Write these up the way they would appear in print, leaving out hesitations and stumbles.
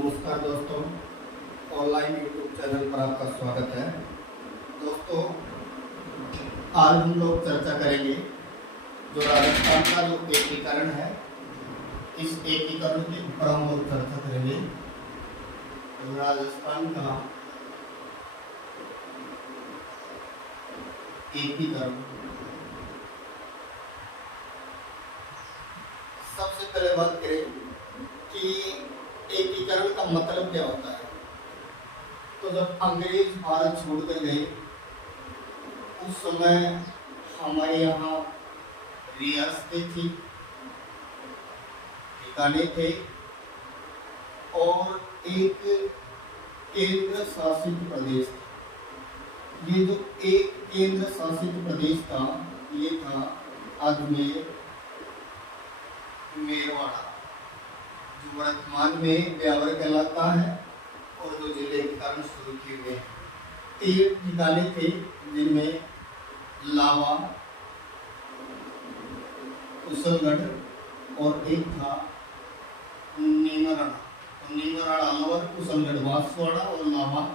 नमस्कार दोस्तों, online YouTube channel पर आपका स्वागत है। दोस्तों, आज हम लोग चर्चा करेंगे जो राजस्थान का जो एकीकरण है, इस एकीकरण के ऊपर हम लोग चर्चा करेंगे। राजस्थान का एकीकरण। सबसे पहले बात करें कि एकीकरण का मतलब क्या होता है। तो जब अंग्रेज भारत छोड़कर गए उस समय हमारे यहाँ रियासतें थी, ठिकाने थे और एक केंद्र शासित प्रदेश था। ये जो एक केंद्र शासित प्रदेश था ये था अजमेर मेरवाड़ा, जो वर्तमान में ब्यावर कहलाता है और जो जिले के कारण शुरू किए गए। 3 ठिकाने थे जिनमें लावा, कुशलगढ़ और एक था नीमराणा। तो नीमराणा अलवर, कुशलगढ़ बांसवाड़ा और लावा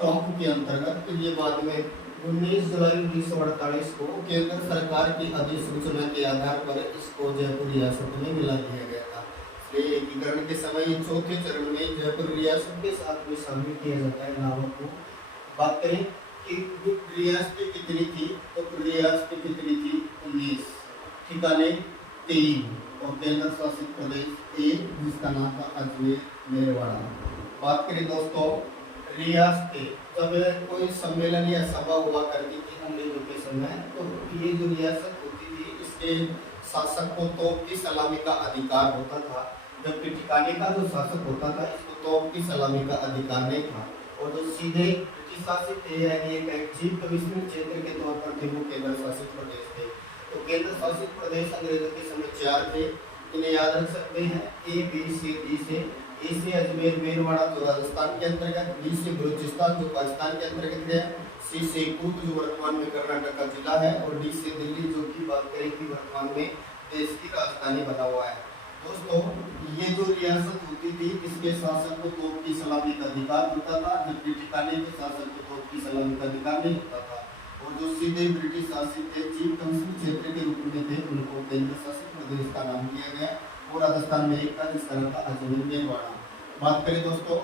टोंक के अंतर्गत। तो ये बाद में 19 जुलाई 1948 को केंद्र सरकार की अधिसूचना के आधार पर इसको जयपुर रियासत में मिला दिया गया था। एकीकरण के समय चौथे चरण में जयपुर रियासत के साथ में शामिल किया जाता है लावा को। बात करें कि रियासतें कितनी थी, तो रियासतें कितनी थी 19, ठिकाने 3 और केंद्र शासित प्रदेश 1 जिसका नाम था अजमेर मेरवाड़ा। बात करें दोस्तों रियासतें, जब कोई सम्मेलन या सभा हुआ करती थी अंग्रेजों के समय, तो ये जो रियासत होती थी इसके शासक को तोप की सलामी का अधिकार होता था, जबकि ठिकाने का जो शासक होता था इसको तोप की सलामी का अधिकार नहीं था। और जो सीधे ब्रिटिश शासित थे यानी एक चीफ कमिश्नर क्षेत्र के तौर पर थे वो केंद्र शासित प्रदेश थे। तो केंद्र शासित प्रदेश अंग्रेजों के समय 4 थे, इन्हें याद रख सकते हैं ए बी सी डी से। ए से अजमेर मेरवाड़ा जो राजस्थान के अंतर्गत, बी से बलूचिस्तान जो पाकिस्तान के अंतर्गत है, सी से कुर्ग जो वर्तमान में कर्नाटक का जिला है और डी से दिल्ली जो की बात करें कि वर्तमान में देश की राजधानी बना हुआ है। दोस्तों, ये जो रियासत होती थी इसके शासक को तोप की सलामी का अधिकार होता था, जबकि ठिकाने के शासक को तोप की सलामी का अधिकार नहीं होता था। और जो सीधे ब्रिटिश शासित थे, चीफ कमिश्नर क्षेत्र के रूप में थे, उनको केंद्र शासित प्रदेश का नाम दिया गया। और राजस्थान में एक था जिसका नाम था अजमेर मेरवाड़ा। बात करें दोस्तों,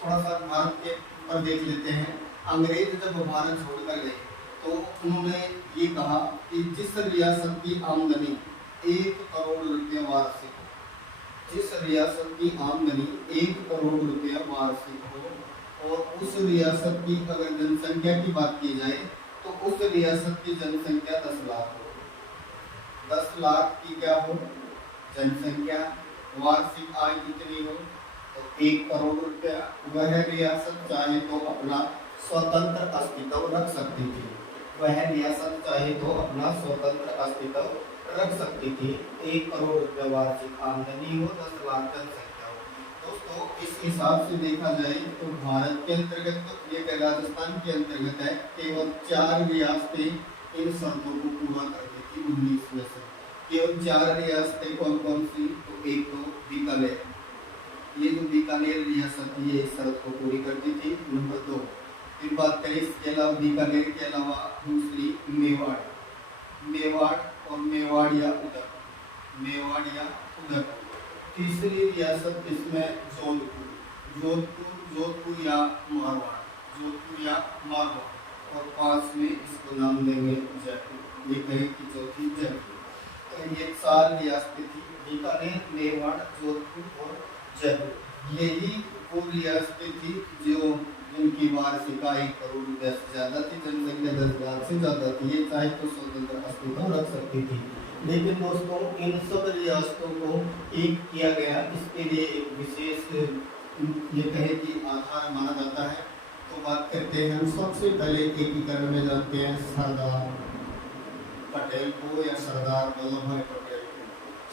थोड़ा सा भारत के ऊपर देख लेते हैं। अंग्रेज जब भारत छोड़कर गए तो उन्होंने ये कहा कि जिस रियासत की आमदनी 1 करोड़ रुपया वार्षिक हो, जिस रियासत की आमदनी 1 करोड़ रुपया वार्षिक हो और उस रियासत की अगर जनसंख्या की बात की जाए तो उस रियासत की जनसंख्या 10 लाख हो, 10 लाख की क्या हो जनसंख्या, वार्षिक आय कितनी हो तो 1 करोड़ रुपया, वह रियासत चाहे तो अपना स्वतंत्र अस्तित्व रख सकती थी। वह रियासत चाहे तो अपना स्वतंत्र अस्तित्व रख सकती थी। 1 करोड़ रुपया वार्षिक आमदनी हो, 10 लाख जनसंख्या हो। दोस्तों, इस हिसाब से देखा जाए तो भारत के अंतर्गत तो ये राजस्थान के अंतर्गत है, केवल 4 रियासतें इन शर्तों को पूरा करती थी 19 में से। केवल 4 रियासतें कौन कौन सी, तो एक तो बीकानेर, ये जो बीकानेर रियासत ये इस शर्त को पूरी करती थी। नंबर 2, फिर बात करें इसके अलावा बीकानेर के अलावा दूसरी मेवाड़, मेवाड़ और मेवाड़िया उदयपुर, मेवाड़िया उदयपुर। तीसरी रियासत इसमें जोधपुर, जोधपुर जोधपुर या मारवाड़, जोधपुर या मारवाड़। और 5 में इसको नाम देंगे जयपुर, ये कहें कि चौथी जयपुर। तो ये 4 रियासतें थी, बीकानेर, मेवाड़, जोधपुर और जयपुर। यही वो रियासतें थी जो जिनकी वार्षिक आय 1 करोड़ रुपया से ज्यादा थी, जनसंख्या 10 लाख से ज्यादा थी। ये चाहे तो स्वतंत्र अस्तित्व रख सकती थी। लेकिन दोस्तों, इन सब रियासतों को एक किया गया, इसके लिए एक विशेष ये कहे कि आधार माना जाता है। तो बात करते हैं हम सबसे पहले एकीकरण में जानते हैं सरदार पटेल को या सरदार वल्लभ भाई पटेल को।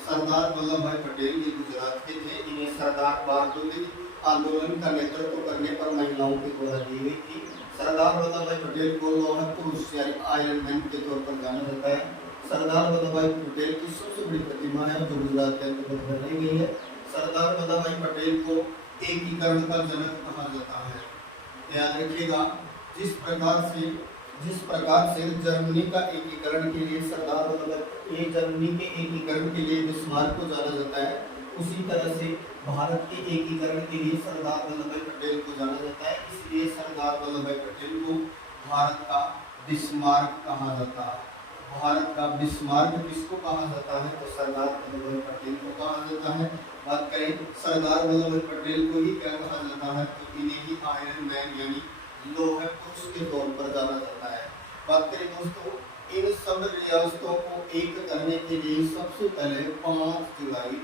सरदार वल्लभ भाई पटेल ये गुजरात के थे। इन्हें सरदार बारडोली आंदोलन का नेतृत्व करने पर महिलाओं के द्वारा दी गई थी। सरदार वल्लभ भाई पटेल को लौह पुरुष यानी आयरन मैन के तौर पर जाना जाता है। सरदार वल्लभ भाई पटेल की सबसे बड़ी प्रतिमा है जो गुजरात के अंतर्गत बनाई गई है। सरदार वल्लभ भाई पटेल को एकीकरण का जनक कहा जाता है। याद रखिएगा, जिस प्रकार से जर्मनी का एकीकरण के लिए सरदार वल्लभ ये जर्मनी के एकीकरण के लिए बिस्मार्क को जाना जाता है, उसी तरह से भारत के एकीकरण के लिए सरदार वल्लभ भाई पटेल को जाना जाता है। इसलिए सरदार वल्लभ भाई पटेल को भारत का बिस्मार्क कहा जाता है। भारत का बिस्मार्क किसको कहा जाता है? तो सरदार वल्लभ भाई पटेल को कहा जाता है। बात करें सरदार वल्लभ भाई पटेल को ही क्या कहा जाता है? तो इन्हें ही आयरन मैन यानी लोहे पुरुष के तौर पर जाना जाता है। बात करें दोस्तों, इन सब रियासतों को एक करने के लिए सबसे पहले 5 जुलाई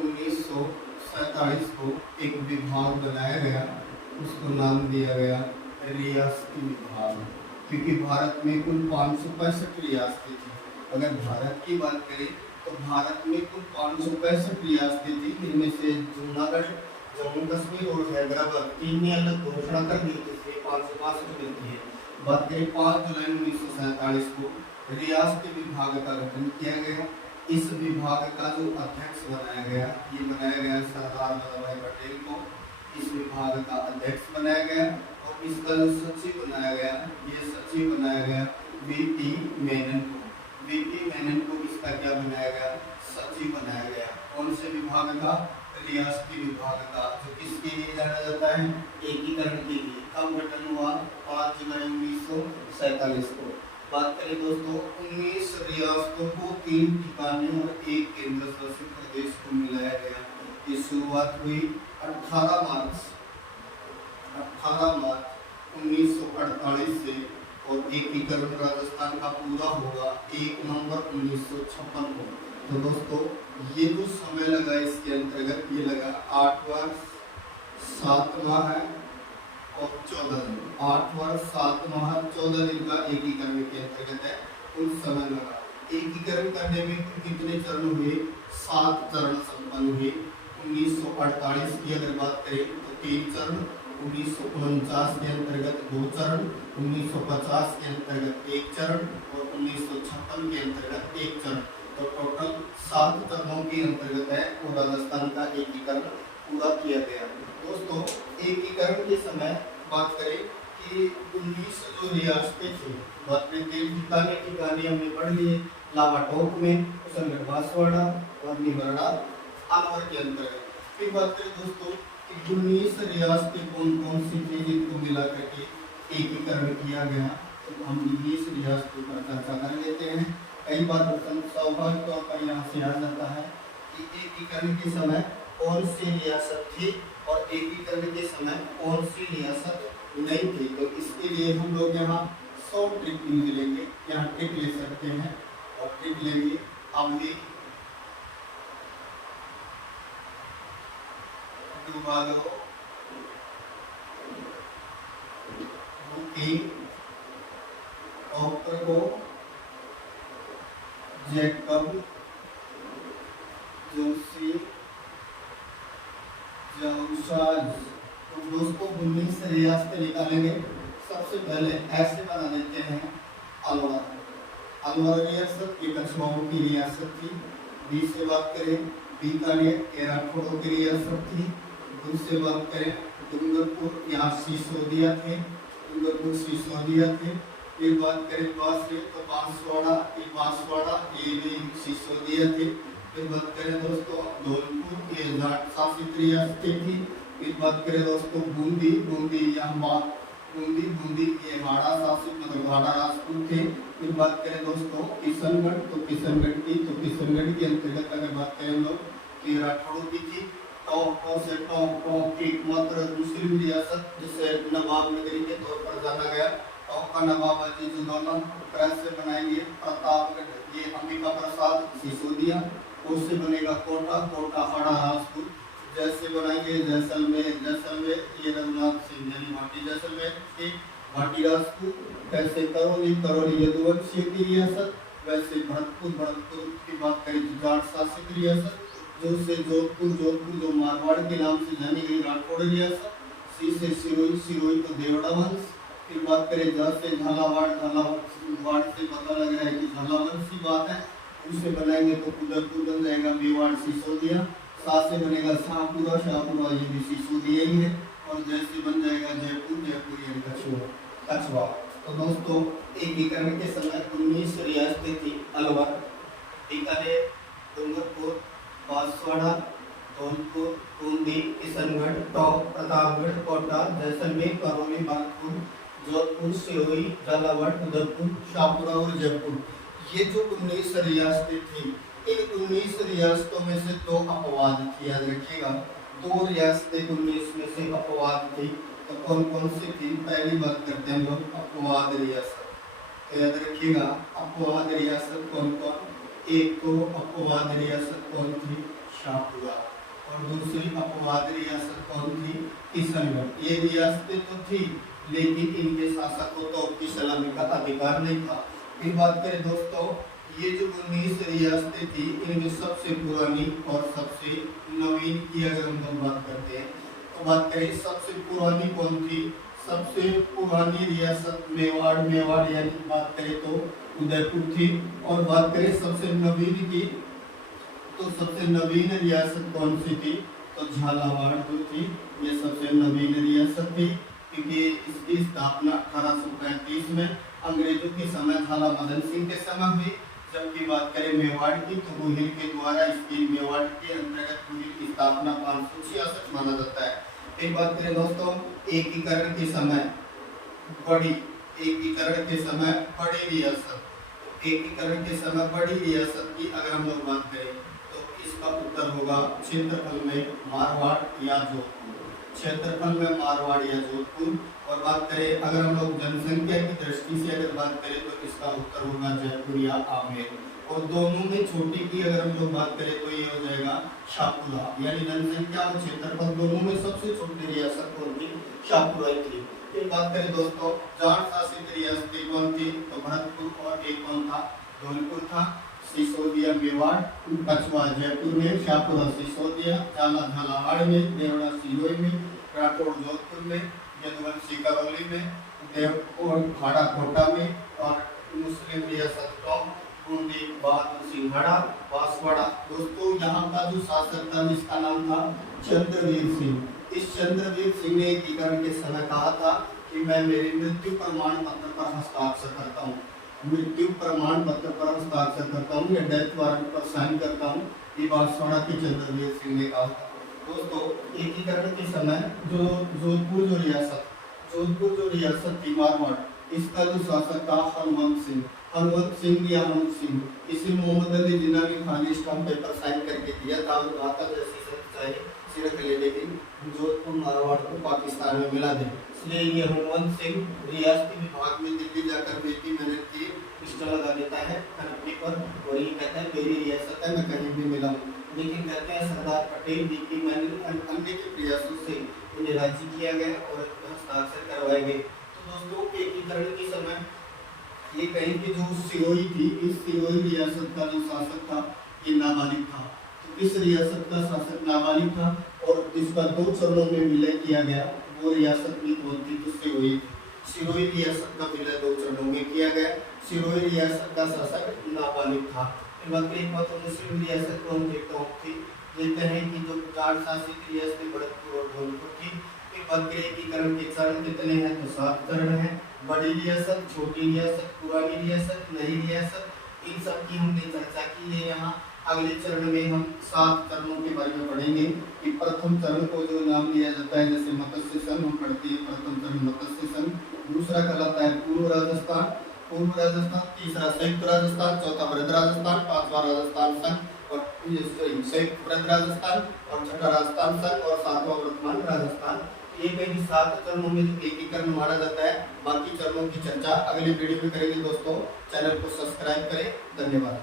1947 को एक विभाग बनाया गया, उसको नाम दिया गया रियासती विभाग, क्योंकि भारत में कुल 565 रियासतें थी। अगर भारत की बात करें तो भारत में कुल 565 रियासतें थी, इनमें से जूनागढ़, जम्मू कश्मीर और हैदराबाद तीन ने अलग घोषणा कर दी, इसलिए 565 मिलती है। बात करें 5 जुलाई 1947 को रियासती विभाग का गठन किया गया। इस विभाग का जो अध्यक्ष बनाया गया, ये बनाया गया सरदार वल्लभ भाई पटेल को इस विभाग का अध्यक्ष बनाया गया। और इसका जो सचिव बनाया गया, ये सचिव बनाया गया वीपी मेनन को। वीपी मेनन को इसका क्या बनाया गया? सचिव बनाया गया। कौन से विभाग का? रियासती विभाग का, जो किसके लिए जाना जाता है? एकीकरण के लिए। कब गठन हुआ? 5 जुलाई 1947 को। बात करें दोस्तों, 19 रियासतों को 3 ठिकाने और 1 केंद्र शासित प्रदेश को मिलाया गया। ये शुरुआत हुई 18 मार्च 1948 से और एकीकरण राजस्थान का पूरा होगा 1 नवंबर 1956 को। तो दोस्तों, ये जो समय लगा इसके अंतर्गत, ये लगा 8 वर्ष 7 माह है और 14 दिन। 8 वर्ष 7 माह 14 दिन का एकीकरण के अंतर्गत है, कुछ समय लगा। एकीकरण करने में कितने चरण हुए? 7 चरण संपन्न हुए। 1948 की अगर बात करें तो 3 चरण, 1949 के अंतर्गत 2 चरण, 1950 के अंतर्गत 1 चरण और 1956 के अंतर्गत 1 चरण। तो टोटल 7 चरणों के अंतर्गत है और राजस्थान का एकीकरण पूरा किया गया। दोस्तों, एकीकरण के समय बात करें कि 19 जो रियासतें थी, बात करें ठिकाने हमने पढ़ लिए। लावाटोक में, कुशलगढ़, बांसवाड़ा और निमरना अलवर के अंतर्गत। फिर बात करें दोस्तों कि 19 रियासतें कौन कौन सी थी जिनको मिला करके एकीकरण किया गया, तो हम 19 रियासतों पर चर्चा कर लेते हैं। कई बार स्वाभाविक तौर पर यहाँ से आ जाता है कि एकीकरण के समय कौन सी रियासत थी और एकीकरण के समय कौन सी रियासत नहीं थी। तो इसके लिए हम लोग यहाँ 100 ट्रिक यूज लेंगे, यहाँ ट्रिक ले सकते हैं और ट्रिक लेंगे। अब भी जैकब जोशी जाऊसाज। तो दोस्तों 19 रियासतें निकालेंगे। सबसे पहले ऐसे बना लेते हैं अलवर रियासत ये कछुआओं की रियासत थी। बी से बात करें बीकानेर ये राठौड़ों की रियासत थी। दूसरे बात करें डूंगरपुर, यहाँ सिसोदिया थे, डूंगरपुर सिसोदिया थे। फिर बात करें तो बांसवाड़ा ये भी सिसोदिया थे। फिर बात करें दोस्तों धौलपुर ये जाट शासित रियासतें थी। फिर बात करें दोस्तों बूंदी ये हाड़ा शासित मतलब हाड़ा राजपूत थे। फिर बात करें दोस्तों किशनगढ़ तो किशनगढ़ के अंतर्गत अगर बात करें हम लोग कि राठौड़ों की थी। टोंक एकमात्र मुस्लिम रियासत जिसे नवाब नगरी के तौर पर जाना गया। टोंक का नवाब अजीजुद्दौला से बनाएंगे प्रतापगढ़ ये अंबिका प्रसाद सिसोदिया। उससे बनेगा कोटा हाड़ा राजपूत। जैसे बनाएंगे जैसलमेर ये रघुनाथ सिंह यानी भाटी जैसलमेर के भाटी राजपूत। कैसे करौली यदुवंशियों की रियासत। वैसे भरतपुर की बात करें तो जाट शासित रियासत। जोधपुर जो मारवाड़ के नाम से जानी गई राठौड़ रियासत। सी से सिरोही तो देवड़ा वंश। फिर बात करें से झालावाड़ से पता लग रहा है कि झालावंश की बात है। उसे बनाएंगे तो उदयपुर बन जाएगा मेवाड़ सिसोदिया। सा से बनेगा शाहपुरा, शाहपुरा ये भी सिसोदिया ही है, और जय से बन जाएगा जयपुर, जयपुर ये कछुआ, कछुआ। तो दोस्तों एकीकरण के समय 19 रियासतें थी अलवर, बीकानेर, डूंगरपुर, बांसवाड़ा, धौलपुर, बूंदी, किशनगढ़, टोंक, प्रतापगढ़, कोटा, जैसलमेर, करौली, बागपत, जोधपुर, सिरोही, झालावाड़, उदयपुर, शाहपुरा और जयपुर। ये जो 19 रियासतें थी, इन 19 रियासतों में से 2 अपवाद थी, याद रखिएगा। 2 रियासतें 19 में से अपवाद थी। तो कौन कौन सी थी? पहली बात करते हैं हम लोग अपवाद रियासत। तो याद रखिएगा अपवाद रियासत कौन कौन? एक तो अपवाद रियासत कौन थी? शाहपुरा। और दूसरी अपवाद रियासत कौन थी? किशनगढ़। ये रियासतें तो थी, लेकिन इनके शासक को तो अपनी सलामी का अधिकार नहीं था। फिर बात करें दोस्तों, ये जो 19 रियासतें थी, इनमें सबसे पुरानी और सबसे नवीन की अगर हम लोग बात करते हैं, तो बात करें सबसे पुरानी कौन थी? सबसे पुरानी रियासत मेवाड़, मेवाड़ यानी बात करें तो उदयपुर थी। और बात करें सबसे नवीन की, तो सबसे नवीन रियासत कौन सी थी? तो झालावाड़ जो थी, ये सबसे नवीन रियासत थी, क्योंकि इसकी स्थापना 1835 में अंग्रेजों के समय झाला मदन सिंह के समय हुई। जबकि बात करें मेवाड़ की, तो गोहिल के द्वारा इसकी मेवाड़ के अंतर्गत गोहिल की स्थापना 566 माना जाता है। एक बात करें दोस्तों, एकीकरण के समय बड़ी, एकीकरण के समय बड़ी रियासत, एकीकरण के समय बड़ी रियासत की अगर हम लोग बात करें, तो इसका उत्तर होगा क्षेत्रफल में मारवाड़ या जोधपुर, क्षेत्रफल में मारवाड़ या जोधपुर। और बात करें अगर हम लोग जनसंख्या की दृष्टि से अगर बात करें, तो इसका उत्तर होगा जयपुर या आमेर। और दोनों में छोटी की अगर हम लोग बात करें, तो ये हो जाएगा शाहपुरा। यानी जनसंख्या और क्षेत्रफल दोनों में सबसे छोटी रियासत कौन थी? शाहपुरा थी। फिर बात करें दोस्तों, जाट शासित रियासतें कौन थी? तो भरतपुर, और एक कौन था? धौलपुर था। सिसोदिया मेवाड़, कछुआ जयपुर में, शाहपुरा सिसोदिया, झाला झालावाड़ में, देवड़ा सिरोही में, राठौड़ जोधपुर में, यदुवंशी करौली में, देव और खाड़ा कोटा में, और मुस्लिम रियासत टोंक, बूंदी, बहादुर सिंघाड़ा, बांसवाड़ा। दोस्तों यहाँ का जो शासक था जिसका नाम था चंद्रवीर सिंह। इस चंद्रवीर सिंह ने एकीकरण के समय कहा था कि मैं मेरी मृत्यु प्रमाण पत्र पर हस्ताक्षर करता हूँ, मृत्यु प्रमाण पत्र पर हस्ताक्षर करता हूँ, या डेथ वारंट पर साइन करता हूँ। ये बांसवाड़ा के चंद्रवीर सिंह ने कहा था। दोस्तों एकीकरण के समय जो जोधपुर जो रियासत थी मारवाड़, इसका जो शासक था हनुमंत सिंह या हनुमंत सिंह। इसे मोहम्मद अली जिन्ना ने खाली स्टाम्प पेपर साइन करके दिया था और कहा था जैसे सिरक ले, लेकिन जोधपुर मारवाड़ को पाकिस्तान में मिला दे। इसलिए ये हनुमंत सिंह रियासती विभाग में दिल्ली जाकर बेटी मेहनत की पिस्टल लगा देता है खनपटी पर, और ये कहता है मेरी रियासत है, मैं कहीं भी मिला हूँ। लेकिन कहते हैं सरदार पटेल जी की अन्य के प्रयासों से उन्हें राजी किया गया और हस्ताक्षर करवाए गए। तो दोस्तों एकीकरण के समय ये कहीं की जो सिरोही थी, इस सिरोही रियासत का जो शासक था ये नाबालिग था। तो इस रियासत का शासक नाबालिग था और जिसका 2 चरणों में विलय किया गया, वो रियासत भी कौन थी? तो सिरोही। सिरोही रियासत का विलय 2 चरणों में किया गया। सिरोही रियासत का शासक नाबालिग था। मुस्लिम रियासत कौन थी? टोंक थी। देखते हैं कि जो जाट शासित रियासतें भरतपुर और धौलपुर थी। एकीकरण के चरण कितने हैं? तो 7 चरण हैं। बड़ी रियासत, छोटी रियासत, पुरानी रियासत, नई रियासत, इन सब की हमने चर्चा की है। यहाँ अगले चरण में हम 7 चरणों के बारे में पढ़ेंगे कि प्रथम चरण को जो नाम दिया जाता है, जैसे मत्स्य सन हम पढ़ते हैं, प्रथम चरण मत्स्य सन। दूसरा कहलाता है पूर्व राजस्थान, तीसरा संयुक्त राजस्थान, चौथा वृहद राजस्थान, पांचवा राजस्थान संघ और संयुक्त वृहद राजस्थान, और छठा राजस्थान संघ, और 7वां वर्तमान राजस्थान। ये कहीं 7 चरणों में जो एकीकरण माना जाता है। बाकी चरणों की चर्चा अगले वीडियो में करेंगे दोस्तों। चैनल को सब्सक्राइब करें। धन्यवाद।